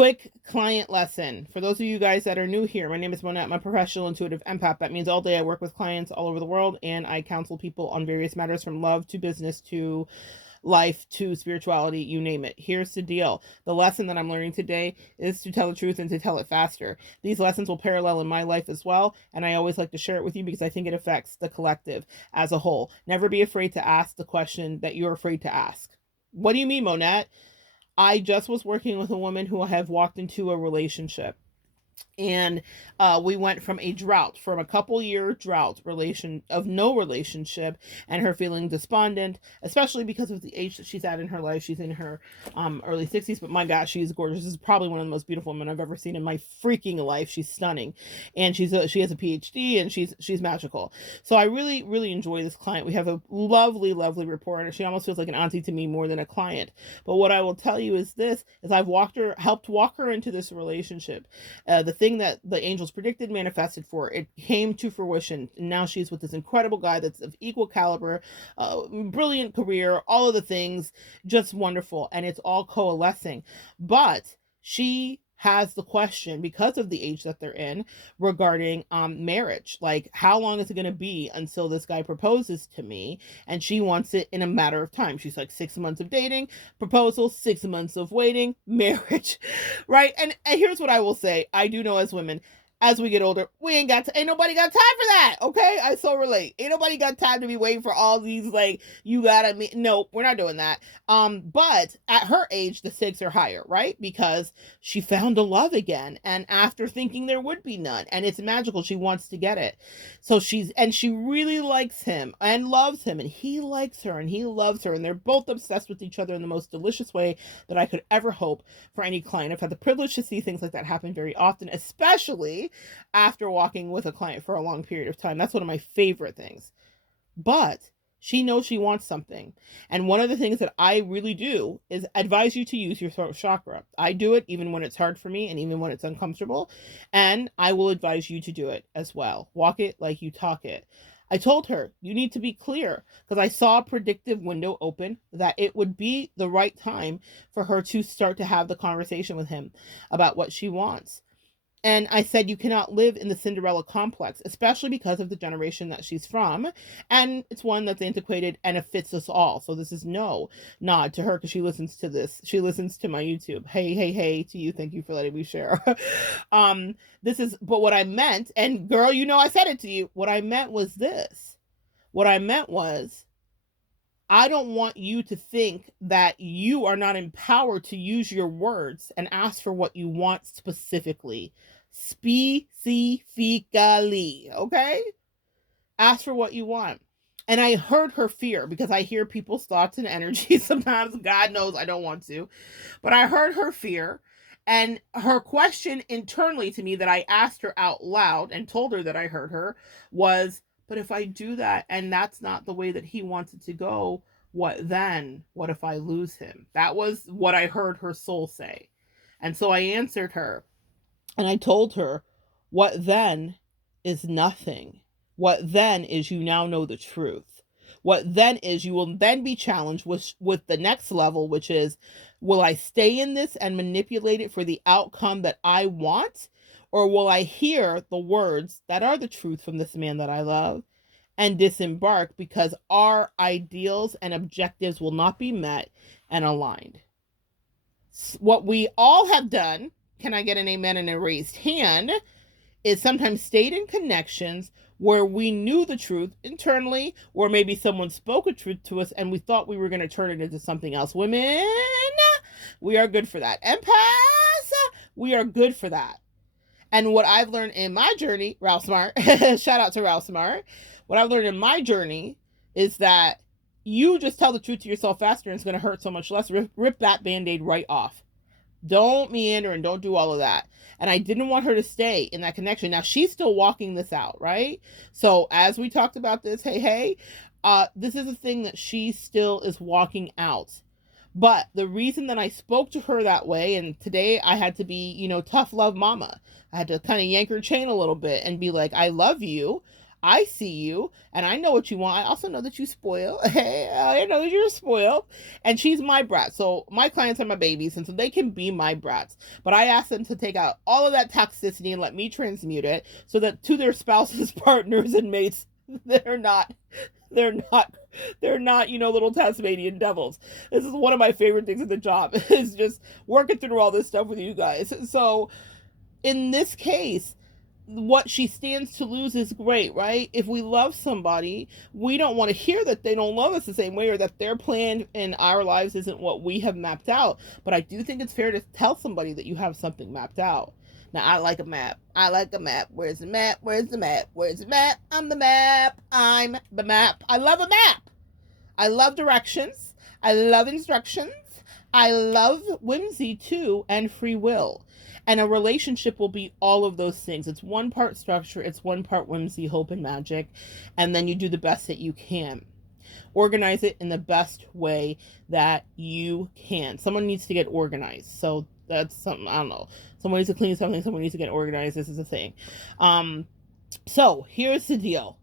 Quick client lesson. For those of you guys that are new here, my name is Monette. I'm a professional intuitive empath. That means all day I work with clients all over the world and I counsel people on various matters from love to business to life to spirituality, you name it. Here's the deal. The lesson that I'm learning today is to tell the truth and to tell it faster. These lessons will parallel in my life as well, and I always like to share it with you because I think it affects the collective as a whole. Never be afraid to ask the question that you're afraid to ask. What do you mean, Monette? I just was working with a woman who I have walked into a relationship. And we went from a couple year drought of no relationship, and her feeling despondent, especially because of the age that she's at in her life. She's in her early 60s, but my gosh, she's gorgeous. This is probably one of the most beautiful women I've ever seen in my freaking life. She's stunning, and she has a PhD, and she's magical. So I really, really enjoy this client. We have a lovely, lovely rapport, and she almost feels like an auntie to me more than a client. But what I will tell you is I've helped walk her into this relationship. The thing that the angels predicted manifested for her. It came to fruition. And now she's with this incredible guy that's of equal caliber, brilliant career, all of the things, just wonderful. And it's all coalescing. But she has the question, because of the age that they're in, regarding marriage. Like, how long is it going to be until this guy proposes to me? And she wants it in a matter of time. She's like 6 months of dating, proposal, 6 months of waiting, marriage, right? And here's what I will say. I do know as women, as we get older, ain't nobody got time for that, okay? I so relate. Ain't nobody got time to be waiting for all these, like, you gotta meet. Nope, we're not doing that. But at her age, the stakes are higher, right? Because she found a love again, and after thinking there would be none, and it's magical, she wants to get it. So she really likes him and loves him, and he likes her and he loves her, and they're both obsessed with each other in the most delicious way that I could ever hope for any client. I've had the privilege to see things like that happen very often, especially after walking with a client for a long period of time. That's one of my favorite things. But she knows she wants something. And one of the things that I really do is advise you to use your throat chakra. I do it even when it's hard for me and even when it's uncomfortable. And I will advise you to do it as well. Walk it like you talk it. I told her, you need to be clear, because I saw a predictive window open that it would be the right time for her to start to have the conversation with him about what she wants. And I said, you cannot live in the Cinderella complex, especially because of the generation that she's from. And it's one that's antiquated and it fits us all. So this is no nod to her, because she listens to this. She listens to my YouTube. Hey to you. Thank you for letting me share. But what I meant, and girl, you know, I said it to you. What I meant was this. What I meant was, I don't want you to think that you are not empowered to use your words and ask for what you want specifically. Specifically, okay? Ask for what you want. And I heard her fear, because I hear people's thoughts and energy sometimes. God knows I don't want to. But I heard her fear. And her question internally to me that I asked her out loud and told her that I heard her was, but if I do that and that's not the way that he wants it to go, what then? What if I lose him? That was what I heard her soul say. And so I answered her and I told her, what then is nothing. What then is you now know the truth. What then is you will then be challenged with the next level, which is, will I stay in this and manipulate it for the outcome that I want? Or will I hear the words that are the truth from this man that I love and disembark, because our ideals and objectives will not be met and aligned? What we all have done, can I get an amen and a raised hand, is sometimes stayed in connections where we knew the truth internally, or maybe someone spoke a truth to us and we thought we were going to turn it into something else. Women, we are good for that. Empaths, we are good for that. And what I've learned in my journey, Ralph Smart, shout out to Ralph Smart. What I've learned in my journey is that you just tell the truth to yourself faster and it's going to hurt so much less. Rip that Band-Aid right off. Don't meander and don't do all of that. And I didn't want her to stay in that connection. Now, she's still walking this out, right? So as we talked about this, this is a thing that she still is walking out. But the reason that I spoke to her that way, and today I had to be, tough love mama. I had to kind of yank her chain a little bit and be like, I love you. I see you and I know what you want. I also know that you spoil. Hey, I know that you're spoiled. And she's my brat. So my clients are my babies, and so they can be my brats. But I ask them to take out all of that toxicity and let me transmute it so that to their spouses, partners, and mates, they're not they're not little Tasmanian devils. This is one of my favorite things at the job is just working through all this stuff with you guys. So in this case, what she stands to lose is great, right? If we love somebody, we don't want to hear that they don't love us the same way or that their plan in our lives isn't what we have mapped out. But I do think it's fair to tell somebody that you have something mapped out. Now, I like a map. I like a map. Where's the map? Where's the map? Where's the map? I'm the map. I'm the map. I love a map. I love directions. I love instructions. I love whimsy too, and free will. And a relationship will be all of those things. It's one part structure, it's one part whimsy, hope, and magic. And then you do the best that you can. Organize it in the best way that you can. Someone needs to get organized. So that's something, I don't know. Someone needs to clean something, someone needs to get organized. This is a thing. So here's the deal.